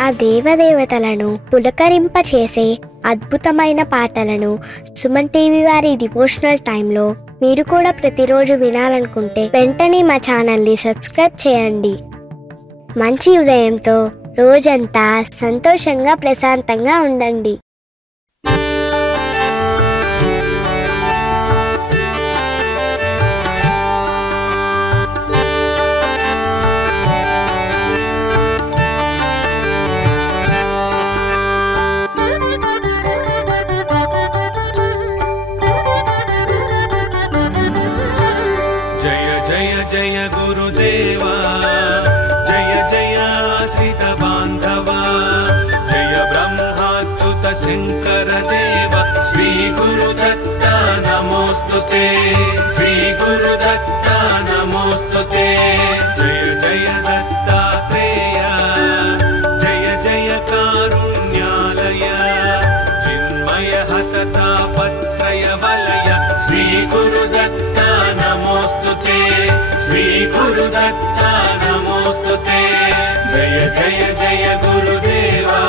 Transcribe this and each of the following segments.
ఆ దేవదేవతలను పులకరింపచేసే అద్భుతమైన పాటలను సుమన్ టీవీ వారి డివోషనల్ టైంలో మీరు కూడా ప్రతిరోజు వినాలనుకుంటే వెంటనే మా ఛానల్ని సబ్స్క్రైబ్ చేయండి. మంచి ఉదయంతో రోజంతా సంతోషంగా ప్రశాంతంగా ఉండండి. जय गुरुदेवा, जय जय आश्रित बांधवा, जय ब्रह्माच्युत शंकर देव, श्री गुरुदत्ता नमोस्तुते, श्री गुरुदत्ता नमोस्तुते. जय जय दत्तात्रेय, जय जय कारुण्यालय, चिन्मय हततापत्रय वलय, श्री गुरुदत्ता नमोस्तुते, श्री गुरुदत्ता नमोस्तुते. जय जय जय गुरुदेवा,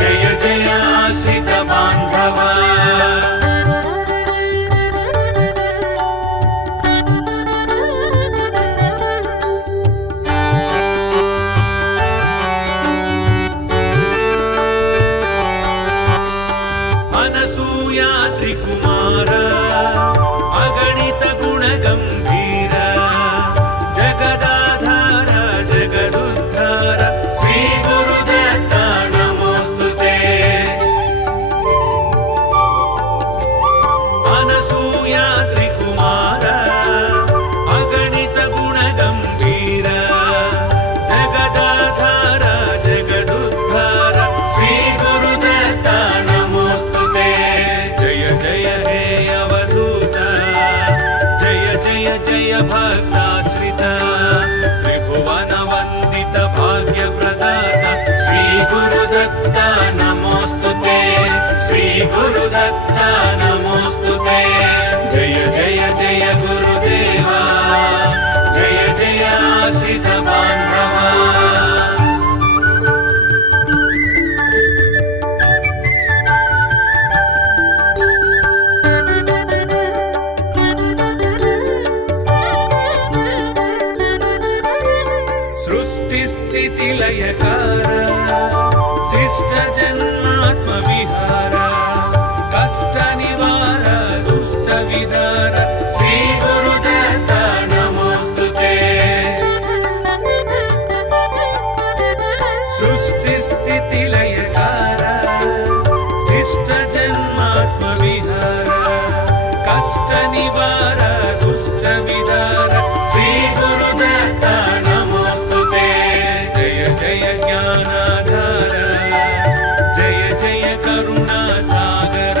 जय जय आश्रित बांधवा. अनसूया त्रिकुमार, अगणित गुणगंभीर, जगदाधार जगदुद्धार, श्री गुरुदत्ता नमोस्तुते. अनसूया त्रिकुमार, अगणित गुणगंभीर, जगदाधार जगदुद्धार, श्री गुरुदत्ता नमोस्तुते. जय जय हे अवधूत, जय जय जय भक्ताश्रित, त्रिभुवन वंदित भाग्य प्रदाता, श्री गुरुदत्ता नमोस्तुते, श्री गुरुदत्ता नमोस्तुते. जय जय जय गुरुदेवा, जय जय आश्रित बांधवा. सृष्टि स्थिति लयकार, शिष्ट जन्मात्म विहार, कष्ट निवार दुष्ट विदार, श्री गुरुदत्ता नमोस्तुते. सृष्टि स्थिति लयकार, शिष्ट जन्मात्म विहार, कष्ट निवार दुष्ट विदार, श्री गुरुदत्ता नमोस्तुते. जय जय ज्ञानाधार, जय जय करुणा सागर,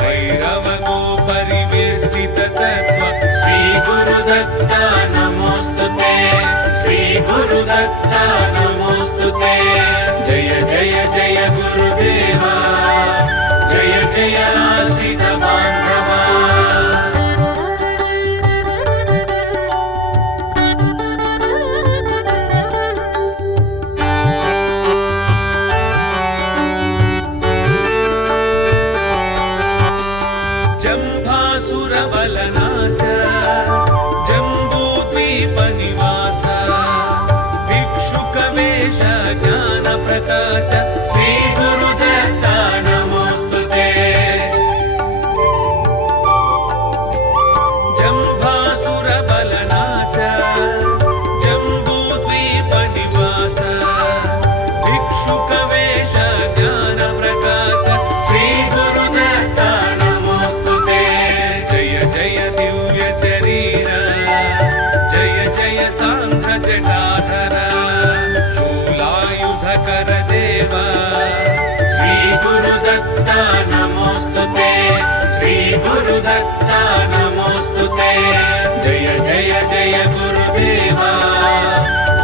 भैरव को परिवेष्टित तत्व, श्री गुरुदत्ता नमोस्तुते, श्री गुरुदत्ता नमोस्तुते. जय जय जय गुरुदेवा, जय जय आश्रित बांधवा. जम्भासुरबलनाश, जम्बूद्वीपनिवास, भिक्षुकवेश ज्ञानप्रकाश, श्री गुरुदत्ता नमोस्तुते. जम्भासुरबलनाश, जम्बूद्वीपनिवास, भिक्षुकवेश ज्ञानप्रकाश, श्री गुरुदत्ता नमोस्तुते. जय जय दिव्य शरीर, जय जय सांख्य जटाधर, शूलायुधकर देव, श्री गुरुदत्ता नमोस्तुते, श्री गुरुदत्ता नमोस्तुते. जय जय जय गुरुदेवा,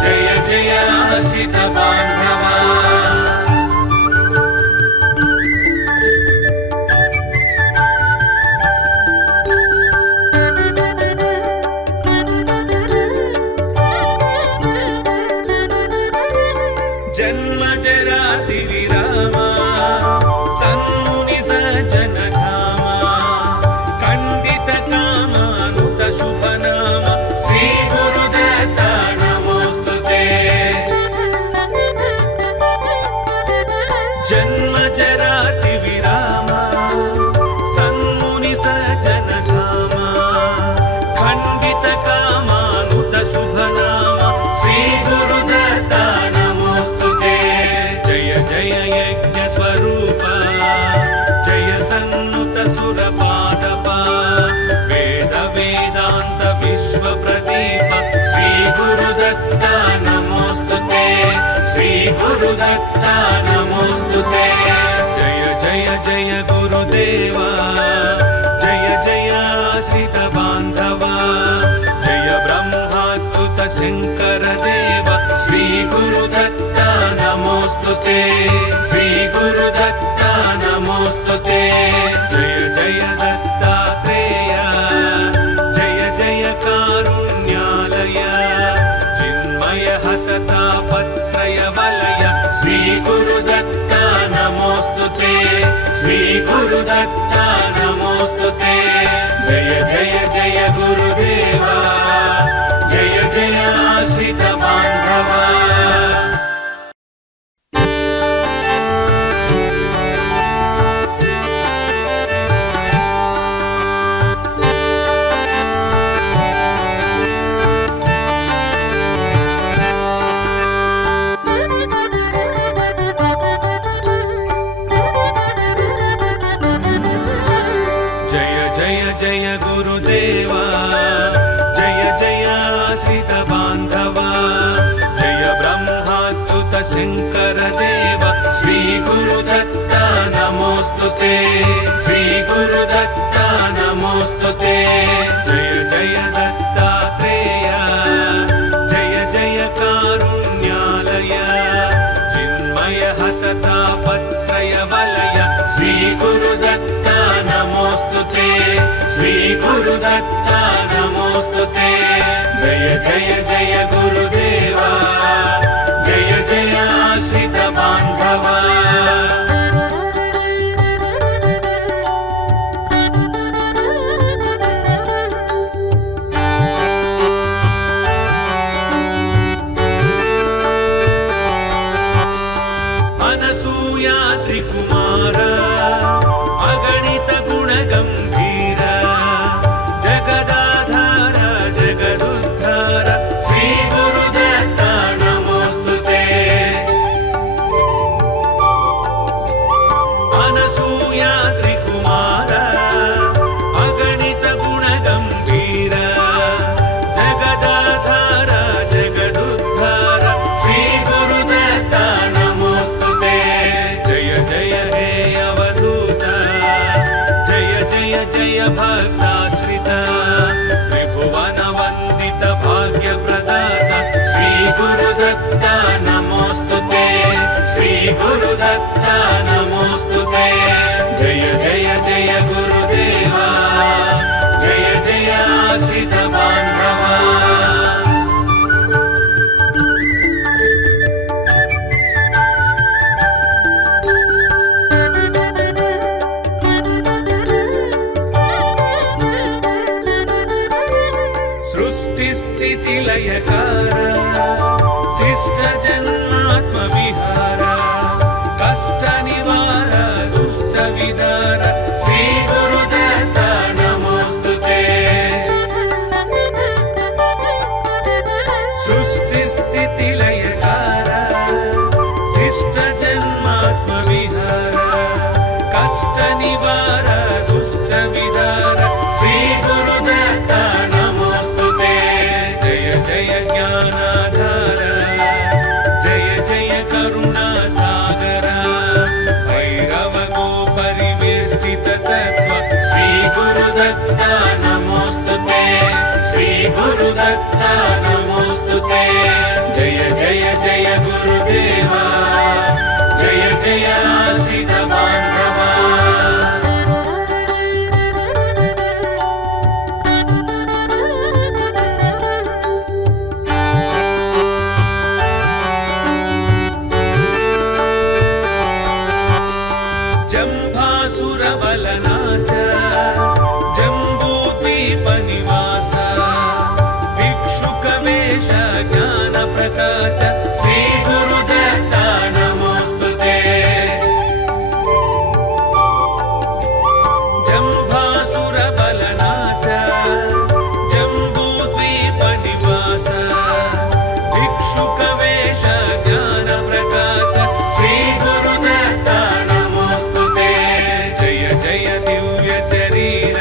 जय जय आश्रित बांधवा. जन्म गुरुदत्ता नमोस्तुते जय जय जय गुरुदेवा जय जय आश्रित बांधवा जय ब्रह्माच्युत शंकर देव श्री गुरुदत्ता नमोस्तुते श्री गुरुदत्ता नमोस्तुते जय जय दत्तात्रेय जय जय कारुण्यालय चिन्मय हतता पत्रय वलय श्री गुरुदत्ता नमोस्तुते श्री गुरुदत्ता नमोस्तुते जय जय जय गुरुदेवा जय जय आश्रित बांधवा जय गुरुदेवा जय जय आश्रित बांधवा जय ब्रह्माच्युत शंकर देव श्री गुरुदत्ता नमोस्तुते श्री गुरुदत्ता नमोस्तुते जय जय दत्तात्रेय जय जय कारुण्यालय चिन्मय हतता पत्रय वलय श्री गुरुदत्ता नमोस्तुते श्री गुरुदत्ता नमोस्तुते जय जय जय गुरुदेवा जय जय आश्रित बांधवा अनसूया त्रिकुमार अगणित गुणगंभीर जगदाधार जगदुद्धार श्री गुरुदत्ता नमोस्तुते अनसूया त्रिकुमार अगणित गुणगंभीर जगदाधार जगदुद्धार श्री गुरुदत्ता नमोस्तुते जय जय हे अवधूत जय जय जय भक्ताश्रित त्रिभुवन वंदित भाग्य प्रदाता श्री गुरुदत्ता नमोस्तुते श्री गुरुदत्ता नमोस्तुते जय जय जय गुरुदेवा जय जय आश्रित बांधवा सृष्टि स्थिति लयकार शिष्ट जन्मात्म विहार कष्ट निवार दुष्ट विदार श्री गुरुदत्ता नमोस्तुते सृष्टि स्थिति लयकार शिष्ट जन्मात्म विहार कष्ट निवार दुष्ट विदार श्री गुरुदत्ता नमोस्तुते जय जय ज्ञानाधार जय जय करुणा सागर भैरव गो परिवेष्टित तत्व श्री गुरुदत्ता नमोस्तुते श्री गुरुदत्ता नमोस्तुते जय जय जय गुरुदेवा जय जय आश्रित बांधवा जम्भासुरबलनाश जम्बूद्वीप निवास भिक्षुकवेश ज्ञान प्रकाश श्री गुरुदत्ता नमोस्तुते जम्भासुरबलनाश जम्बूद्वीप निवास भिक्षुकवेश ज्ञान प्रकाश श्री गुरुदत्ता नमोस्तुते जय जय दिव्य शरीर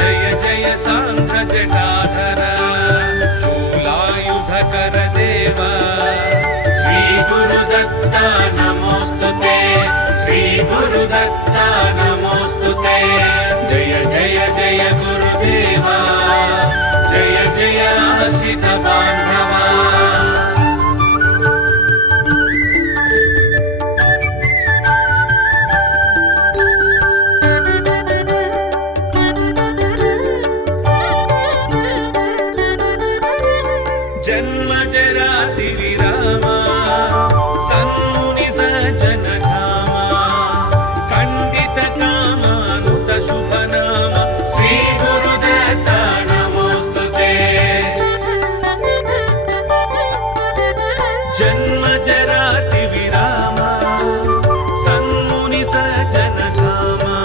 जय जय सांख्य जटाधर शूलायुधकर देवा श्री गुरुदत्ता नमोस्तुते श्री गुरुदत्ता नमोस्तुते जय जय जय गुरुदेवा जय जय आश्रित बांधवा जन्म जराति विरामा सन्मुनि सज्जन धामा खंडित कामानुत शुभ नाम श्री गुरुदत्ता नमोस्तुते जन्म जराति विरामा सन्मुनि सज्जन धामा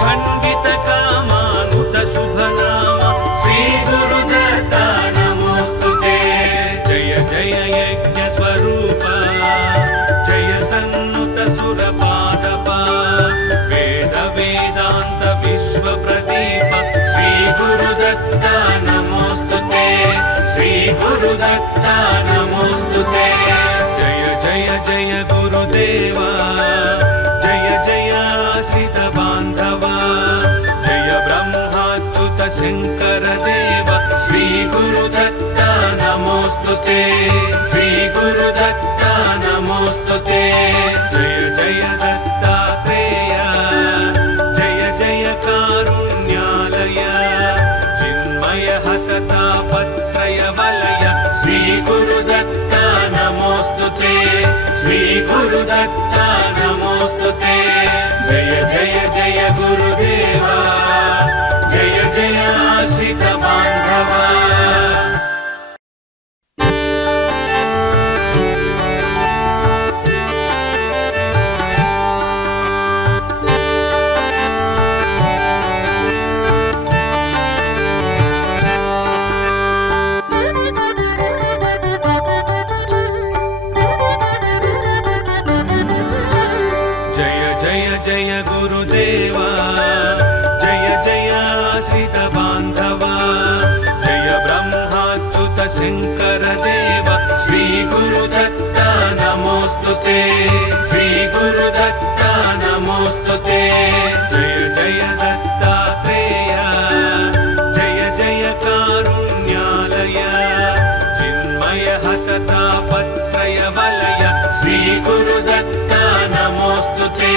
खंडित कामानुत शुभ नाम श्री गुरुदत्ता जय यज्ञ स्वरूप जय सन्नुत सुरपादपा वेद वेदांत विश्व प्रदीप श्री गुरुदत्ता नमोस्तुते श्री गुरुदत्ता नमोस्तुते जय जय जय गुरुदेवा जय जय आश्रित बांधवा जय ब्रह्माच्युत शंकर देव श्री गुरुदत्ता नमोस्तुते श्री गुरुदत्ता नमोस्तुते जय जय दत्तात्रेय जय जय कारुण्यालय चिन्मय हतता पत्रय वलय श्री गुरुदत्ता नमोस्तुते श्री गुरुदत्ता नमोस्तुते जय जय जय गुरुदेवा जय जय आश्रित बांधवा जय गुरुदेवा जय जय आश्रित बांधवा जय ब्रह्माच्युत शंकर देव श्री गुरुदत्ता नमोस्तुते श्री गुरुदत्ता नमोस्तुते जय जय दत्तात्रेय जय जय कारुण्यालय चिन्मय हतता पत्रय वलय श्री गुरुदत्ता नमोस्तुते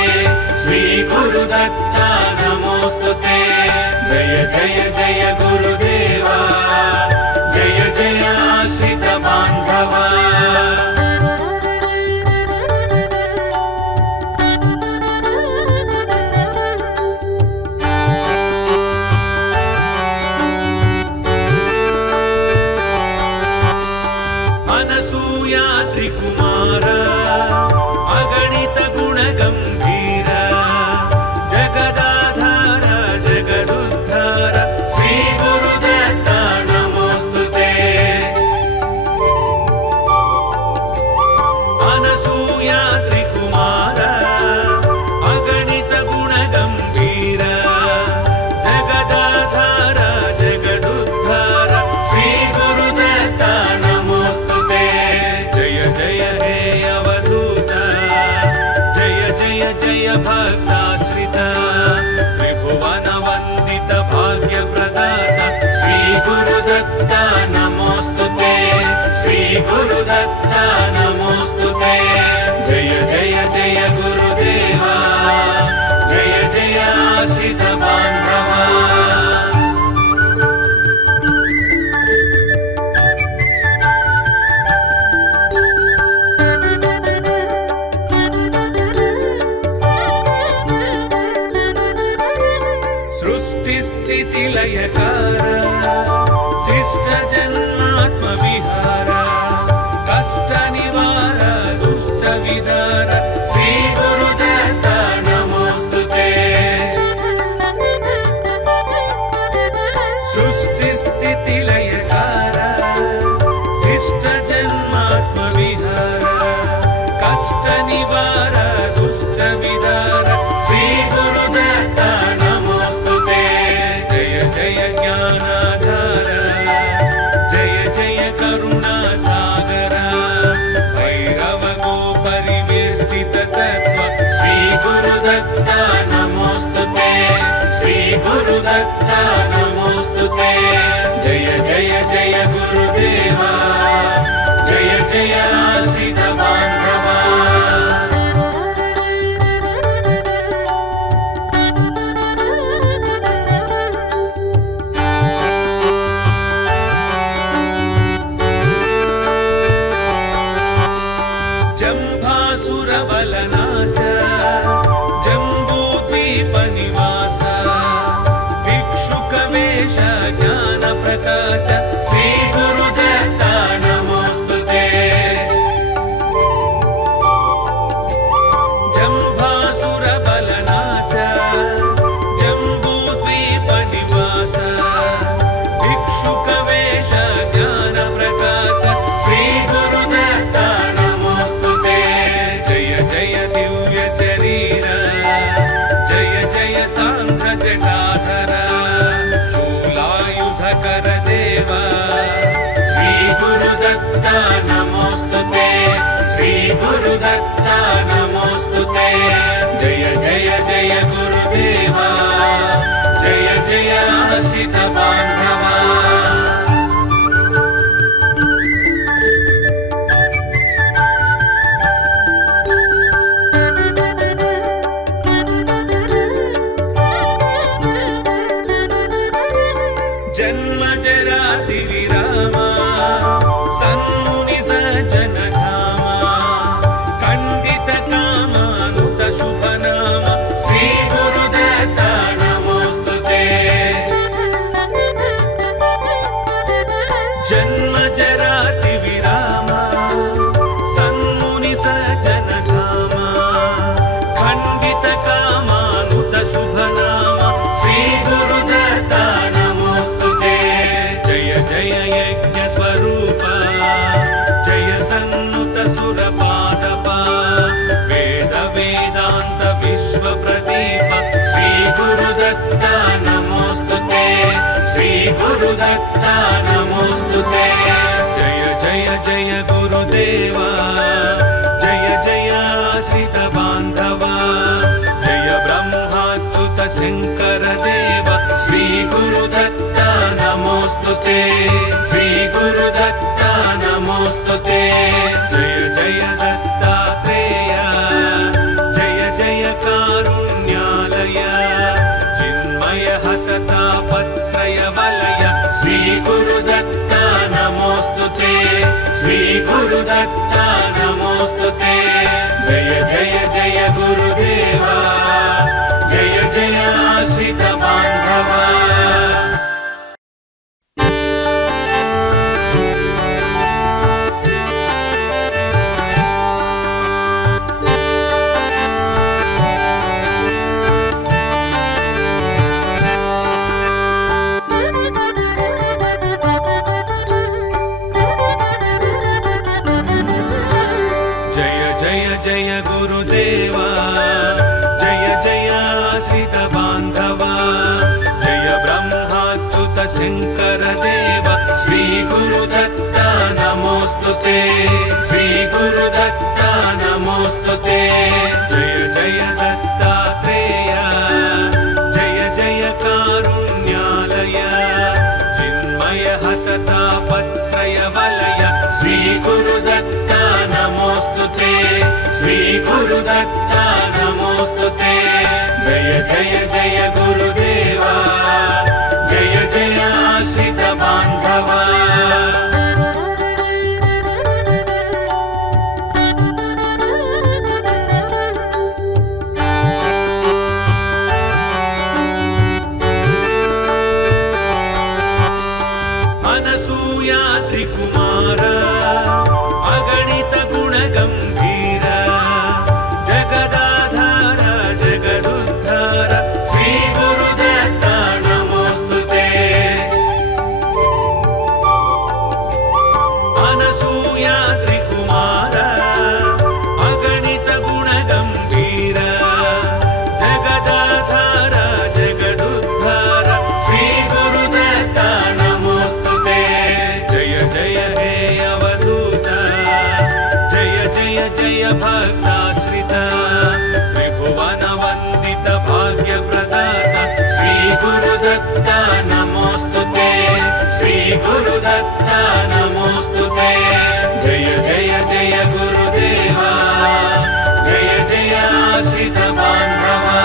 श्री गुरुदत्ता नमोस्तुते जय जय जय गुरुदेवा जय जय आश्रित बांधवा अनसूया त्रिकुमार अगणित गुणगंभीर जगदाधार जगदुद्धार श्री गुरुदत्ता नमोस्तुते अनसूया त्रिकुमार अगणित गुणगंभीर जगदाधार जगदुद्धार श्री गुरुदत्ता नमोस्तुते जय जय हे अवधूत जय जय जय भक्ताश्रित त्रिभुवन वंदित भाग्य प्रदाता श्री गुरुदत्ता नमोस्तुते श्री गुरुदत्ता नमोस्तुते जय जय जय गुरुदेवा जय जय आश्रित बांधवा सृष्टि स्थिति लयकार शिष्ट जन्मात्म विहार कष्ट निवार दुष्ट विदार श्री गुरुदत्ता नमोस्तुते सृष्टि स्थिति लयकार शिष्ट जन्मात्म विहार कष्ट निवार दुष्ट विदार श्री गुरुदत्ता नमोस्तुते जय जय ज्ञानाधार जय जय करुणा सागर भैरव गुरुदत्ता नमोस्तुते जय जय जय गुरुदेवा जय जय आश्रित बांधवा जम्भासुरबलनाश जम्बूद्वीपनिवास भिक्षुकवेश ज्ञानप्रकाश श्रीगुरुदत्ता नमोस्तुते जम्भासुरबलनाश जम्बूद्वीपनिवास भिक्षुकवेश ज्ञानप्रकाश श्रीगुरुदत्ता नमोस्तुते जय जय दिव्य शरीर जय जय सांध्र जटाधर शूलायुधकर देव श्री गुरुदत्ता नमोस्तुते श्री गुरुदत्ता नमोस्तुते जय जय जय गुरुदेवा जय जय आश्रित बांधवा जन्म जराति विरामा सन्मुनि सज्जन धामा खंडित कामानुत शुभ नाम श्री गुरुदत्ता नमोस्तुते जन्म जराति विरामा सन्मुनि सज्जन धामा खंडित कामानुत शुभ नाम श्री गुरुदत्ता जय यज्ञ स्वरूप जय सन्नुत सुरपादप वेद वेदांत विश्व प्रदीप श्री गुरुदत्ता नमोस्तुते श्री गुरुदत्ता नमोस्तुते जय जय जय गुरुदेवा जय जय आश्रित बांधवा जय ब्रह्माच्युत शंकर देव श्री गुरुदत्ता नमोस्तुते श्री गुरुदत्ता नमोस्तुते जय जय दत्तात्रेय जय जय कारुण्यालय चिन्मय हततापत्रय वलय श्री गुरुदत्ता नमोस्तुते श्री गुरुदत्ता नमोस्तुते जय जय जय गुरुदेवा जय जय आश्रित बांधवा जय गुरुदेवा जय जय आश्रित बांधवा जय ब्रह्माच्युत शंकर देव श्री गुरुदत्ता नमोस्तुते श्री गुरुदत्ता नमोस्तुते जय जय दत्तात्रेय जय जय कारुण्यालय चिन्मय हततापत्रय वलय श्री गुरुदत्ता नमोस्तुते श्री गुरुदत्ता नमोस्तुते जय जय जय गुरुदेवा जय जय आश्रित बांधवा अनसूया त्रिकुमार अगणित गुणगंभीर जगदाधार जगदुद्धार श्री गुरुदत्ता नमोस्तुते अनसूया त्रिकुमार अगणित गुणगंभीर जगदाधार जगदुद्धार श्री गुरुदत्ता नमोस्तुते जय जय हे अवधूत जय जय जय भक्ताश्रित त्रिभुवन वंदित भाग्य प्रदाता श्री गुरुदत्ता गुरुदत्ता नमोस्तुते जय जय जय गुरुदेवा जय जय आश्रित बान्धवा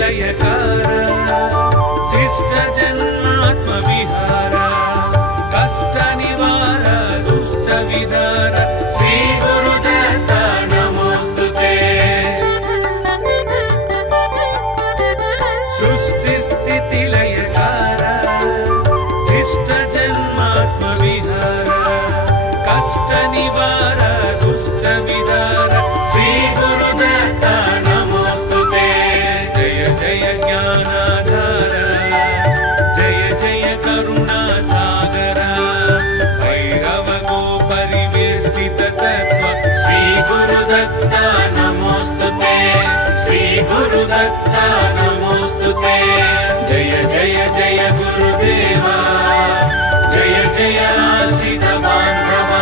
लयकार शिष्ट जन्मात्म विहार कष्ट निवार दुष्ट विदार श्री गुरुदत्ता नमोस्तुते सृष्टि स्थिति लयकार शिष्ट जन्मात्म विहार कष्ट निवार दुष्ट विदार श्री गुरुदत्ता जय ज्ञानाधार जय जय करुणा सागर भैरव को परिवेष्टित तत्व श्री गुरुदत्ता नमोस्तुते श्री गुरुदत्ता नमोस्तुते जय जय जय गुरुदेवा जय जय आश्रित बान्धवा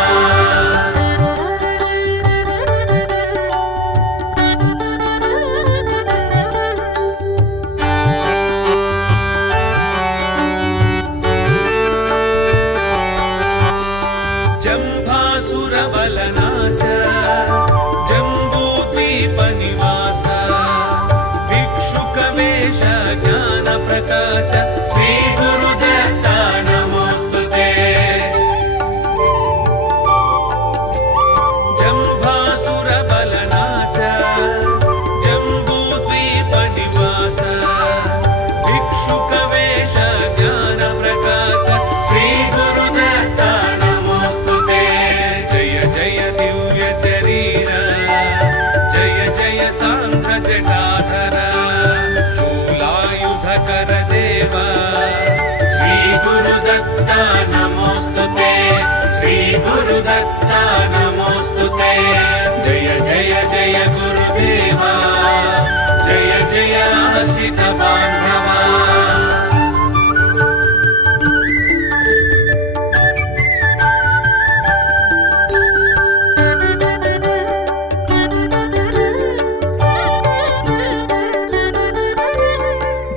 जम्भासुरबलनाश जम्बूद्वीपनिवास भिक्षुकवेश ज्ञानप्रकाश श्री गुरुदत्ता नमोस्तुते जम्भासुरबलनाश जम्बूद्वीपनिवास भिक्षुकवेश ज्ञानप्रकाश श्री गुरुदत्ता जय दिव्य शरीर जय जय सांध्र जटाधर शूलायुधकर देव श्री गुरुदत्ता नमोस्तुते श्री गुरुदत्ता नमोस्तुते जय जय जय गुरुदेवा जय जय आश्रित बान्धवा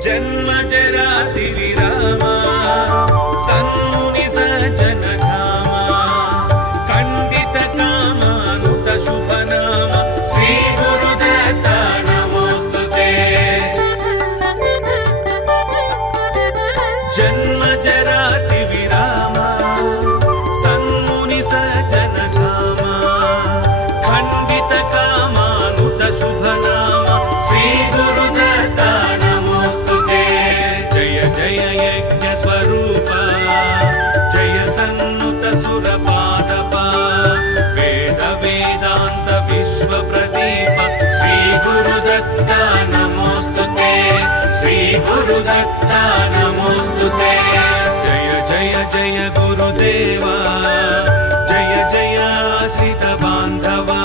जन्म जराति विरामा सन्मुनि सज्जन धामा खंडित कामानुत शुभ नाम श्री गुरुदत्ता नमोस्तुते जन्म जराति विरामा सन्मुनि सज्जन धामा खंडित कामानुत शुभ नाम श्री गुरुदत्ता जय यज्ञ स्वरूप जय सन्नुत सुरपादप वेद वेदांत विश्व प्रदीप श्री गुरुदत्ता नमोस्तुते श्री गुरुदत्ता नमोस्तुते जय जय जय गुरुदेवा जय जय आश्रित बान्धवा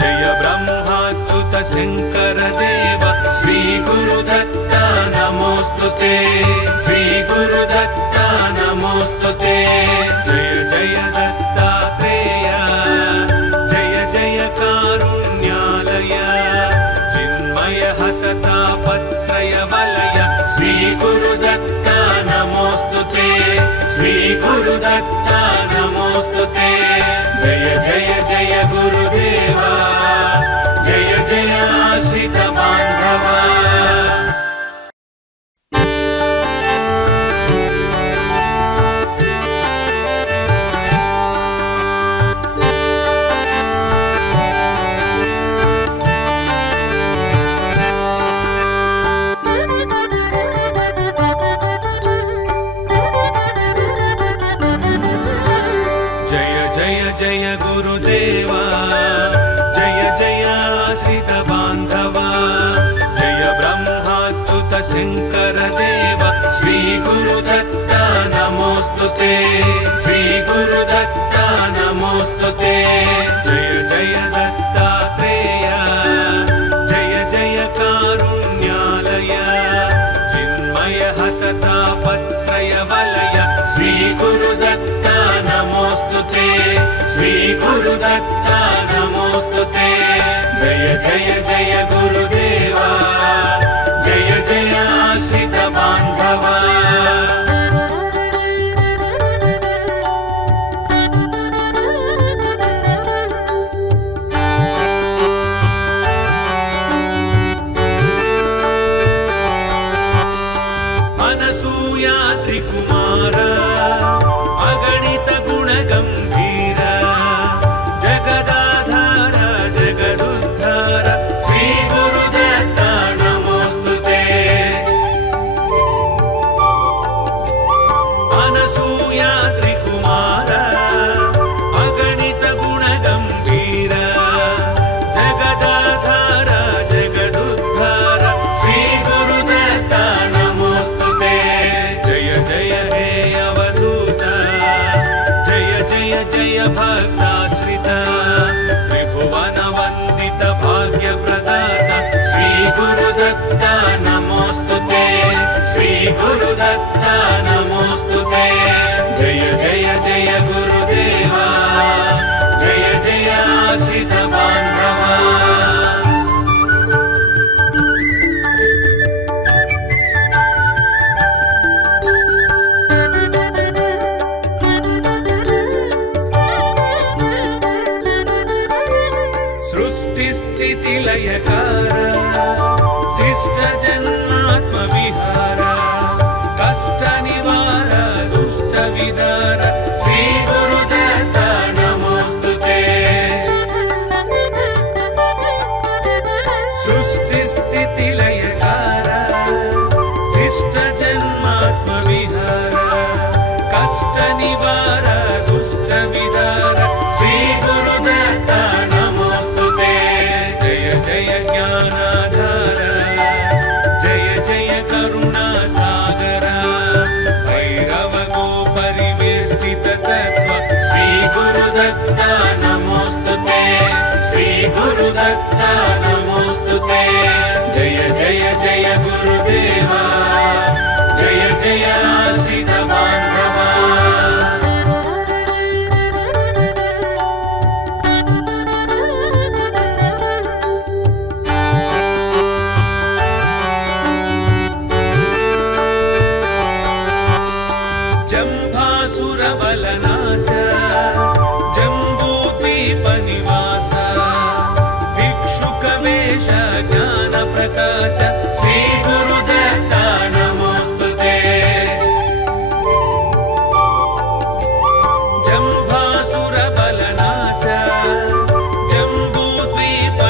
जय ब्रह्माच्युत शंकर देव श्री गुरुदत्ता नमोस्तुते श्री गुरुदत्ता नमोस्तुते जय जय दत्तात्रेय जय जय कारुण्यालय चिन्मय हततापत्रय वलय श्री गुरुदत्ता नमोस्तुते श्री गुरुदत्ता नमोस्तुते जय जय जय गुरुदेवा जय जय आश्रित बान्धवा जय गुरुदेवा जय जय आश्रित बान्धवा जय ब्रह्माच्युत शंकर देव श्री गुरुदत्ता नमोस्तुते श्री गुरुदत्ता नमोस्तुते जय जय दत्तात्रेय जय जय कारुण्यालय चिन्मय हततापत्रय वलय श्री गुरुदत्ता गुरुदत्ता नमोस्तुते जय जय जय गुरुदेवा जय जय आश्रित बांधवा अनसूया त्रिकुमार अगणित गुणगंभीर जगदाधार जगदुद्धार श्री गुरुदत्ता नमोस्तुते अनसूया त्रिकुमार अगणित गुणगंभीर जगदाधार जगदुद्धार श्री गुरुदत्ता नमोस्तुते जय जय हे अवधूत जय जय जय भक्ताश्रित त्रिभुवन वंदित भाग्य प्रदाता श्री गुरुदत्ता नमोस्तुते श्री गुरुदत्ता नमोस्तुते जय जय जय गुरुदेवा जय जय आश्रित बांधवा सृष्टि स्थिति लयकार शिष्ट जन्मात्म विहार कष्ट निवार दुष्ट विदार श्री गुरुदत्ता नमोस्तुते सृष्टि स्थिति लयकार शिष्ट जन्मात्म विहार कष्ट निवार दुष्ट विदार श्री गुरुदत्ता नमोस्तुते जय जय ज्ञानाधार जय जय करुणा सागर भैरव को परिवेष्टित तत्व श्री गुरुदत्ता नमोस्तुते श्री गुरुदत्ता नमोस्तुते जय जय जय गुरुदेवा जय जय आश्रित बांधवा जम्भासुरबलनाश जम्बूद्वीपनिवास भिक्षुकवेश ज्ञानप्रकाश श्री गुरुदत्ता नमोस्तुते जम्भासुरबलनाश जम्बूद्वीपनिवास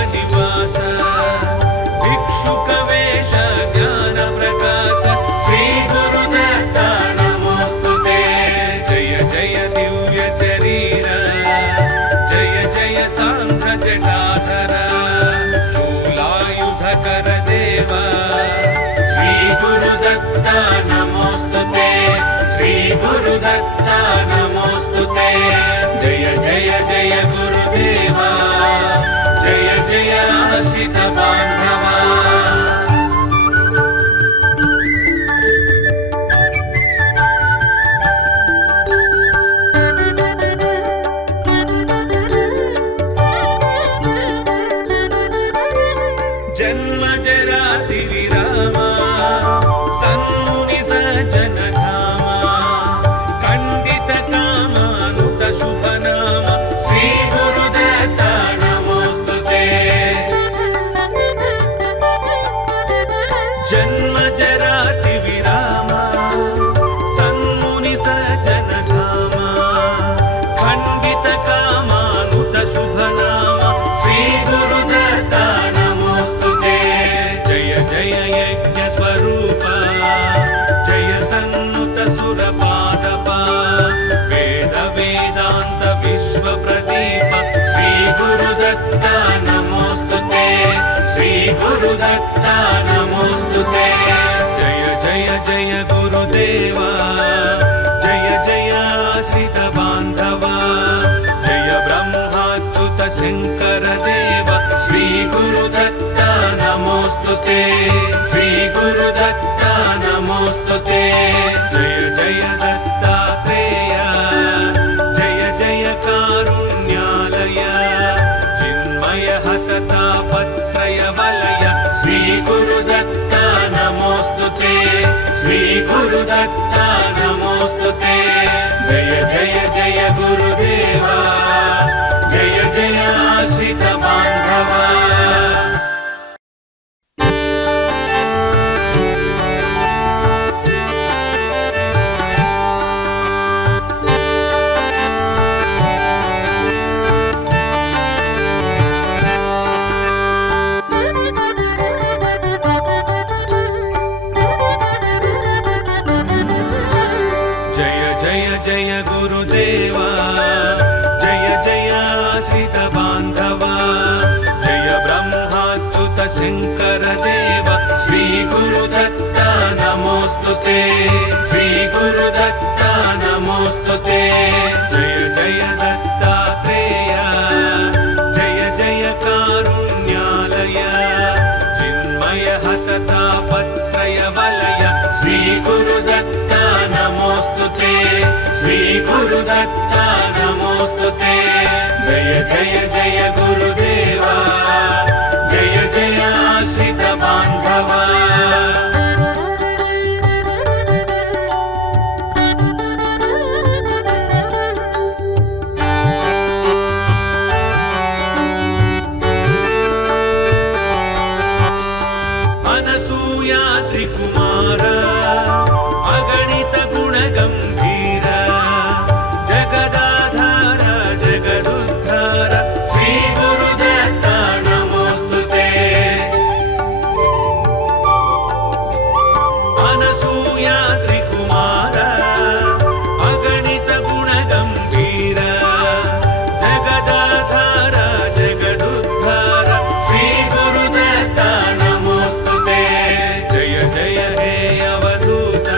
भिक्षुकवेश ज्ञानप्रकाश श्री गुरुदत्ता नमोस्तुते जय जय दिव्य शरीर जय जय सांख्य जटाधर शूलायुधकर देवा श्री गुरुदत्ता नमोस्तुते श्री गुरुदत्ता नमोस्तुते जय जय जय गुरुदेवा जय जय आश्रित बांधवा जन्म जराति विरामा सन्मुनि सज्जन धामा खंडित कामानुत शुभ नाम श्री गुरुदत्ता नमोस्तुते जन्म जराति विरामा सन्मुनि सज्जन धामा खंडित कामानुत शुभ नाम श्री गुरुदत्ता नमोस्तुते जय जय यज्ञ स्वरूप जय सन्नुत सुरपादपा वेद वेदांत विश्व प्रदीप श्री गुरुदत्ता नमोस्तुते श्री गुरुदत्ता नमोस्तुते जय जय जय गुरुदेवा जय जय आश्रित बांधवा जय ब्रह्माच्युत शंकर देव श्री गुरुदत्ता नमोस्तुते श्री गुरुदत्ता नमोस्तुते जय जय दत्तात्रेय जय जय कारुण्यालय हततापत्रय वलय श्री गुरुदत्ता नमोस्तुते श्री गुरुदत्ता नमोस्तुते जय जय जय गुरुदेवा जय जय आश्रित बांधवा जय गुरुदेवा जय जय आश्रित बांधवा जय ब्रह्माच्युत शंकर देव श्री गुरुदत्ता नमोस्तुते श्री गुरुदत्ता नमोस्तुते जय जय दत्तात्रेय जय जय कारुण्यालय चिन्मय हततापत्रय वलय श्री गुरुदत्ता नमोस्तुते श्री गुरुदत्ता नमोस्तुते जय जय जय गुरुदेवा जय जय आश्रित बांधवा अनसूया त्रिकुमार अगणित गुणगंभीर जगदाधार जगदुद्धार श्री गुरुदत्ता नमोस्तुते अनसूया त्रिकुमार अगणित गुणगंभीर जगदाधार जगदुद्धार श्री गुरुदत्ता नमोस्तुते जय जय हे अवधूत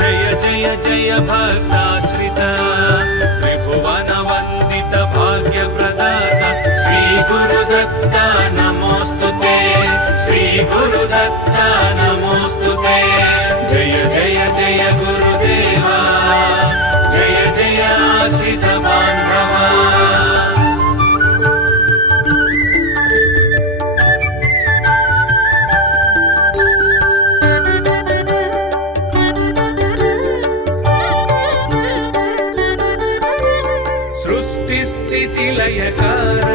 जय जय जय भक्ताश्रित त्रिभुवन वंदित भाग्य प्रदाता श्री गुरुदत्ता नमोस्तुते श्री गुरुदत्ता नमोस्तुते जय जय जय गुरुदेवा जय जय आश्रित बांधवा सृष्टि स्थिति लयकार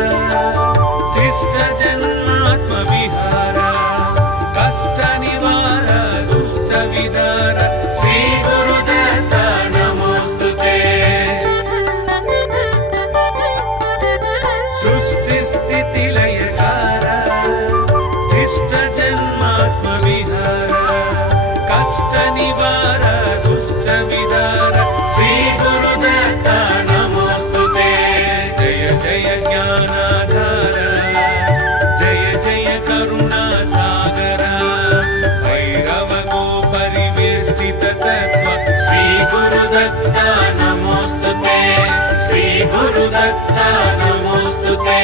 शिष्ट जन्मात्म विहार कष्ट निवार दुष्ट विदार श्री गुरुदत्ता नमोस्तुते सृष्टि स्थिति लयकार शिष्ट जन्मात्म विहार कष्ट निवार दुष्ट विदार श्री गुरुदत्ता नमोस्तुते जय जय ज्ञानाधार जय जय करुणा सागर भैरव गो परिवेष्टित तत्व श्री गुरुदत्ता नमोस्तुते श्री गुरुदत्ता नमोस्तुते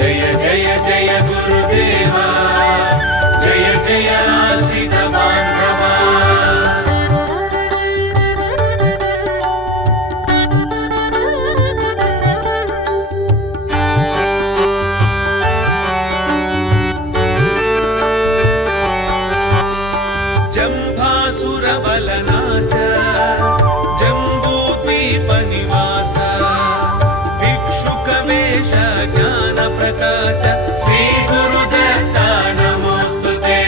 जय जय जय गुरुदेवा जय जय आश्रित बांधवा जंभासुर बलनाश जंबूद्वीप निवास भिक्षुक वेश ज्ञान प्रकाश श्री गुरुदत्ता नमोस्तुते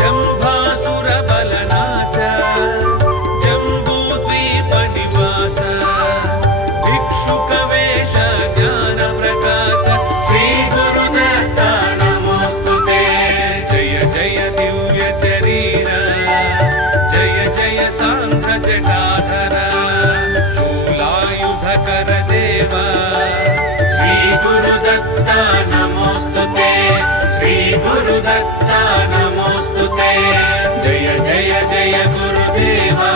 जंभासुर बलनाश जंबूद्वीप निवास भिक्षुक वेश ज्ञान प्रकाश श्री गुरुदत्ता नमोस्तुते जय जय दिव्य शरीर जय जय सांख्य जटाधर शूलायुधकर देवा श्री गुरुदत्ता नमोस्तुते श्री गुरुदत्ता नमोस्तुते जय जय जय गुरुदेवा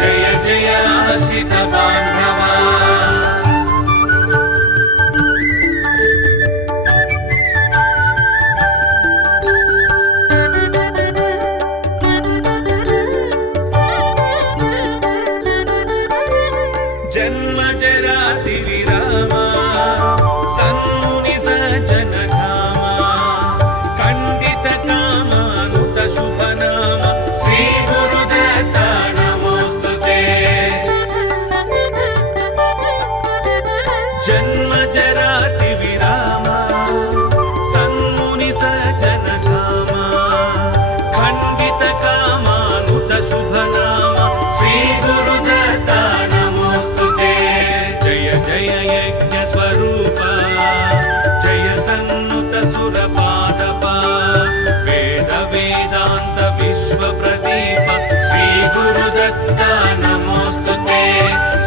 जय जय आश्रित बांधवा जन्म जरा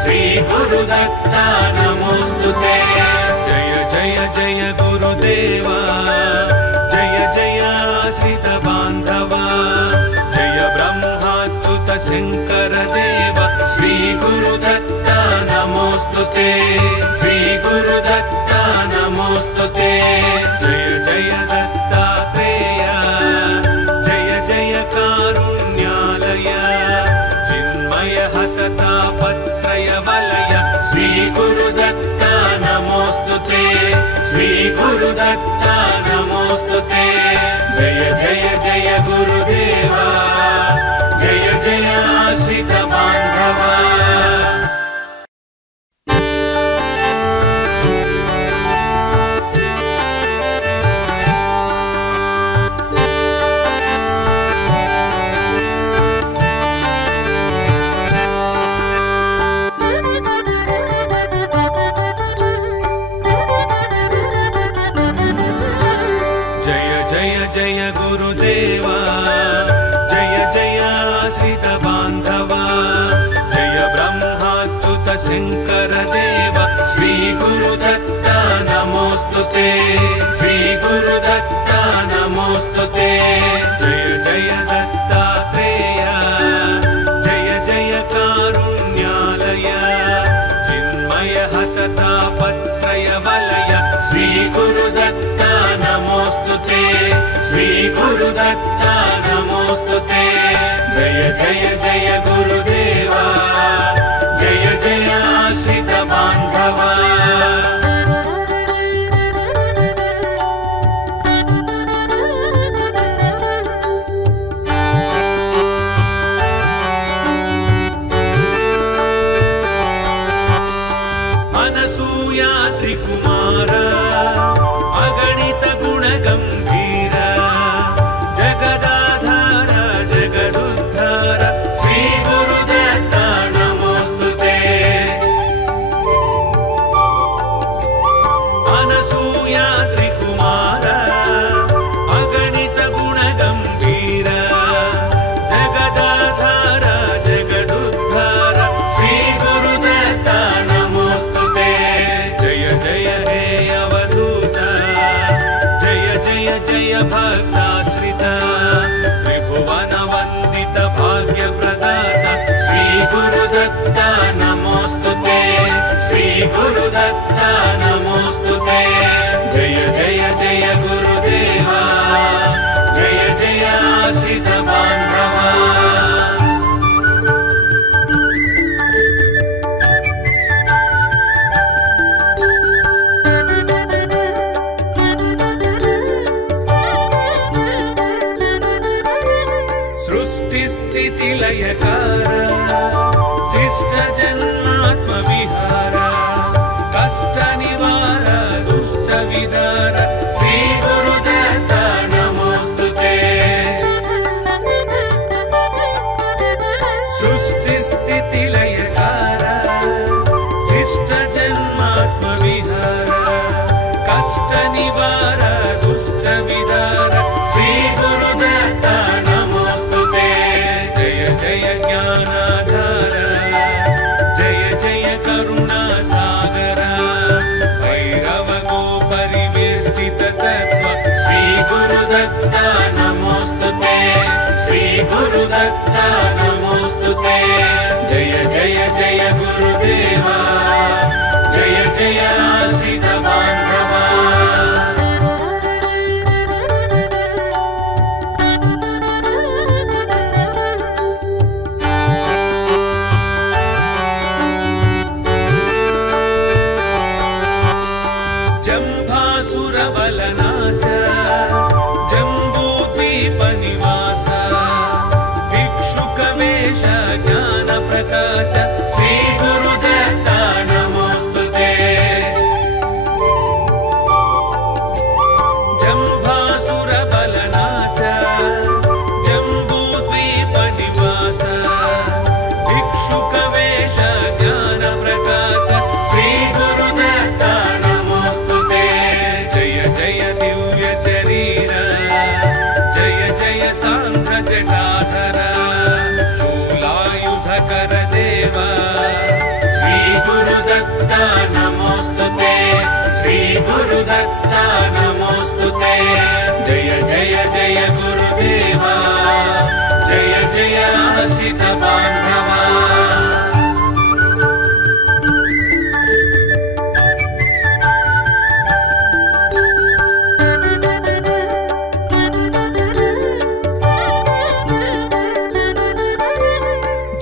श्री गुरुदत्ता नमोस्तुते जय जय जय गुरुदेवा जय जय आश्रित बांधवा जय ब्रह्माच्युत शंकर देव श्री गुरुदत्ता नमोस्तुते श्री गुरुदत्ता नमोस्तुते जय जय दत्तात्रेय जय जय कारुण्यालय चिन्मय हततापत्रय वलय श्री गुरुदत्ता नमोस्तुते श्री गुरुदत्ता नमोस्तुते जय जय जय गुरुदेवा जय जय आश्रित बांधवा जय गुरुदेवा जय जय आश्रित बांधवा जय ब्रह्माच्युत शंकर देव श्री गुरुदत्ता नमोस्तुते श्री गुरुदत्ता नमोस्तुते जय जय दत्तात्रेय जय जय कारुण्यालय चिन्मय हततापत्रय वलय श्री गुरुदत्ता नमोस्तुते श्री गुरुदत्ता नमोस्तुते जय जय जय गुरुदेवा जय जय आश्रित बांधवा अनसूया त्रिकुमार अगणित गुणगंभीर जगदाधार जगदुद्धार श्री गुरुदत्ता नमोस्तुते अनसूया त्रिकुमार अगणित गुणगंभीर जगदाधार जगदुद्धार श्री गुरुदत्ता नमोस्तुते जय जय हे अवधूत जय जय जय भक्ताश्रित त्रिभुवन वंदित भाग्य प्रदाता श्री गुरुदत्ता नमोस्तुते श्री गुरुदत्ता नमोस्तुते जय जय जय गुरुदेवा जय जय आश्रित बांधवा लयकार शिष्ट जन्मात्म विहार कष्ट निवार दुष्ट विदार श्री गुरुदत्ता नमोस्तुते सृष्टि स्थिति लयकार शिष्ट जन्मात्म विहार कष्ट निवार दुष्ट विदार श्री गुरुदत्ता नमोस्तुते जय ज्ञानाधार जय जय करुणा सागर भैरव गो परिवेष्टित तत्व श्री गुरुदत्ता नमोस्तुते श्री गुरुदत्ता नमोस्तुते जय जय जय गुरुदेवा जय जय आश्रित बांधवा जंभासुरवलनाश जंबूद्वीप निवास भिक्षुकवेश ज्ञान प्रकाश श्री गुरुदत्ता नमोस्तुते गुरुदत्ता नमोस्तुते श्री गुरुदत्ता नमोस्तुते जय जय जय गुरुदेवा जय जय आश्रित बांधवा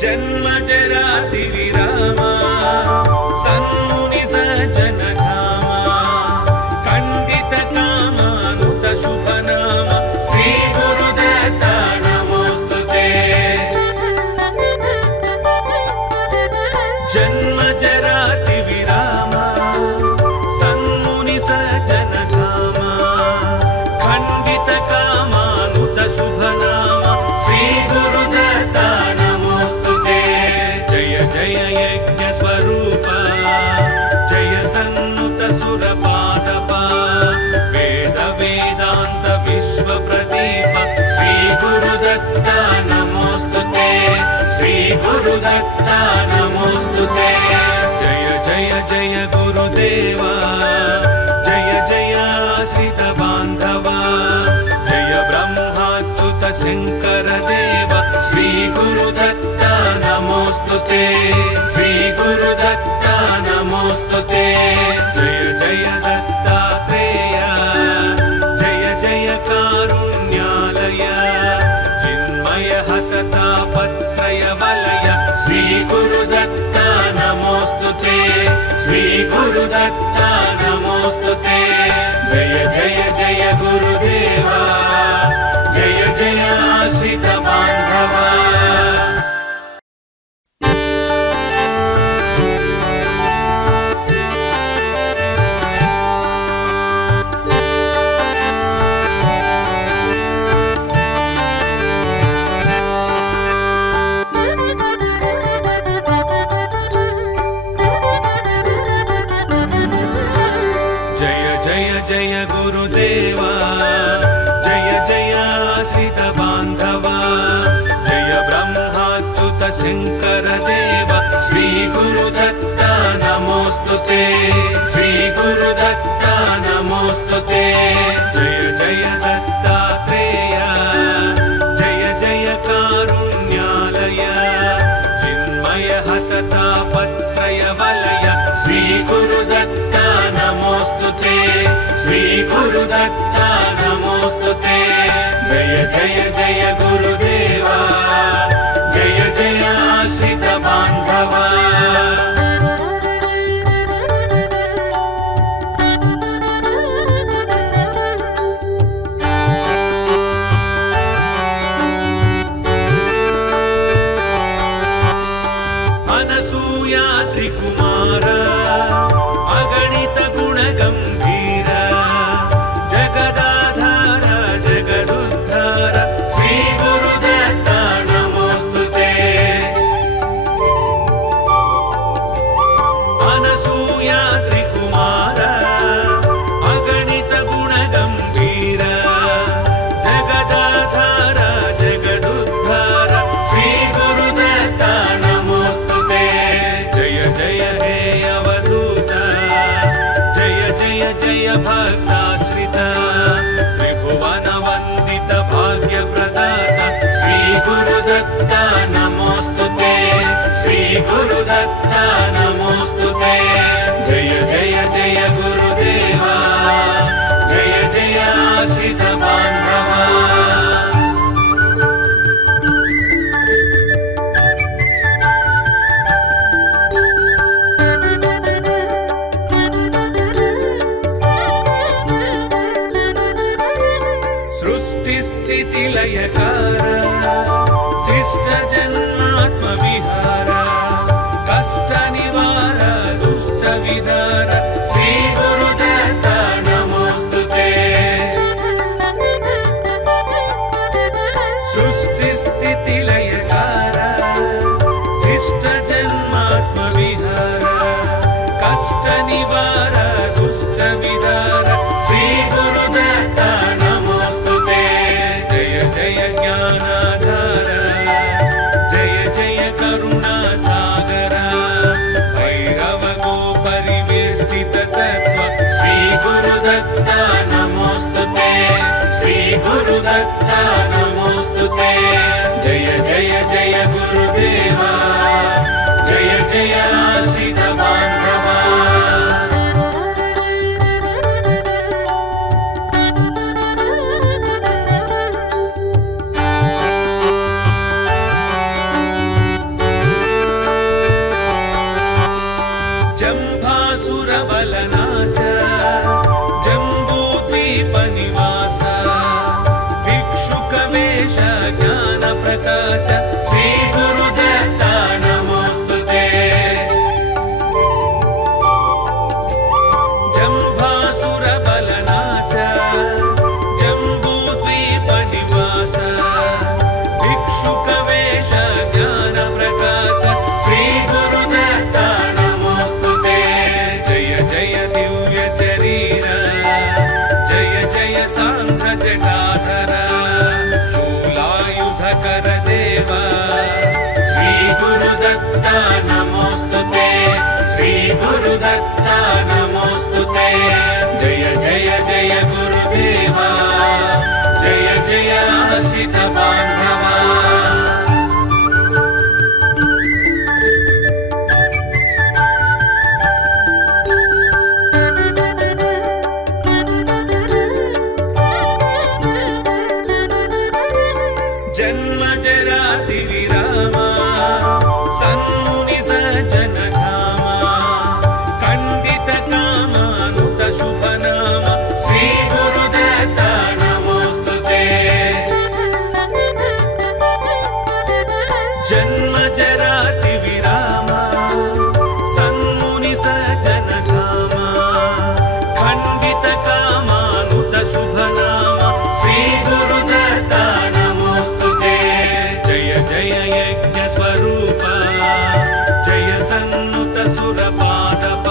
जन्म जराति विरामा सन्मुनि सज्जन धामा खंडित कामानुत शुभ नाम श्री गुरुदत्ता नमोस्तुते जन्म जराति विरामा सन्मुनि सज्जन धामा खंडित कामानुत शुभ नाम श्री गुरुदत्ता जय यज्ञ स्वरूप जय सन्नुत सुरपादपा वेद वेदांत विश्व प्रदीप श्री गुरुदत्ता नमोस्तुते श्री गुरुदत्ता नमोस्तुते जय जय जय गुरुदेवा जय जय आश्रित बांधवा जय ब्रह्माच्युत शंकर देव श्री गुरुदत्ता नमोस्तुते श्री गुरुदत्ता नमोस्तुते जय जय दत्तात्रेय जय जय कारुण्यालय चिन्मय हतता पत्रय वलय श्री गुरुदत्ता नमोस्तुते श्री गुरुदत्ता नमोस्तुते जय जय जय गुरुदेवा जय जय आश्रित बांधवा जय गुरुदेवा जय जय आश्रित बांधवा जय ब्रह्माच्युत शंकर देव श्री गुरुदत्ता नमोस्तुते श्री गुरुदत्ता नमोस्तुते जय जय दत्तात्रेय जय जय कारुण्यालय चिन्मय हतता पत्रय वलय श्री गुरुदत्ता नमोस्तुते श्री गुरुदत्ता नमोस्तुते जय जय जय गुरुदेवा जय जय आश्रित बांधवा अनसूया त्रिकुमार अगणित गुणगंभीर जगदाधार जगदुद्धार श्री गुरुदत्ता नमोस्तुते अनसूया त्रिकुमार अगणित गुणगंभीर जगदाधार जगदुद्धार श्री गुरुदत्ता नमोस्तुते जय जय हे अवधूत जय जय जय भक्ताश्रित त्रिभुवन वंदित भाग्य प्रदाता श्री गुरुदत्ता नमोस्तुते श्री गुरुदत्ता नमोस्तुते जय जय जय गुरुदेवा जय जय आश्रित बांधवा सृष्टि स्थिति लयकार शिष्ट जन्मात्म विहार कष्ट निवार दुष्ट विदार श्री नमोस्तुते जय जय जय गुरुदेवा जय जय आश्रित बांधवा जम्भासुरबलनाश जम्बूद्वीपनिवास भिक्षुकवेश ज्ञानप्रकाश श्रीगुरुदत्ता नमोस्तुते जम्भासुरबलनाश जम्बूद्वीपनिवास भिक्षुकवेश ज्ञानप्रकाश श्रीगुरुदत्ता नमोस्तुते जय जय दिव्य शरीर जय जय सांध्र जटाधर शूलायुधकर देव श्रीगुरुदत्ता नमोस्तुते श्रीगुरुदत्ता नमोस्तुते जय जय जय गुरुदेवा जय जय आश्रित बांधवा जन्म जराति विरामा सन्मुनि सज्जन धामा खंडित कामानुत शुभ नाम श्री गुरुदत्ता नमोस्तुते जन्म जराति विरामा सन्मुनि सज्जन धामा खंडित कामानुत शुभ नाम श्री गुरुदत्ता जय यज्ञ स्वरूप जय सन्नुत सुरपादप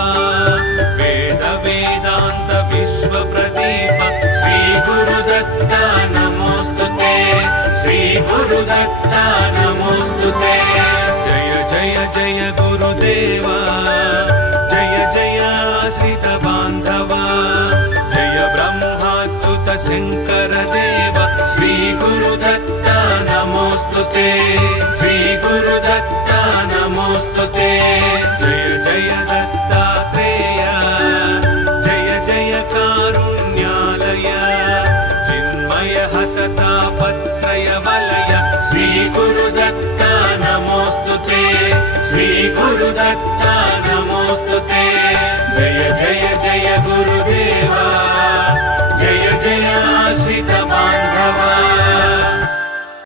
वेद वेदांत विश्व प्रदीप श्री गुरुदत्ता नमोस्तुते श्री गुरुदत्ता नमोस्तुते जय जय जय गुरुदेवा जय जय आश्रित बांधवा जय ब्रह्माच्युत शंकर देव श्री गुरुदत्ता नमोस्तुते श्री गुरुदत्ता नमोस्तुते जय जय दत्तात्रेय जय जय कारुण्यालय चिन्मय हततापत्रय वलय श्री गुरुदत्ता नमोस्तुते श्री गुरुदत्ता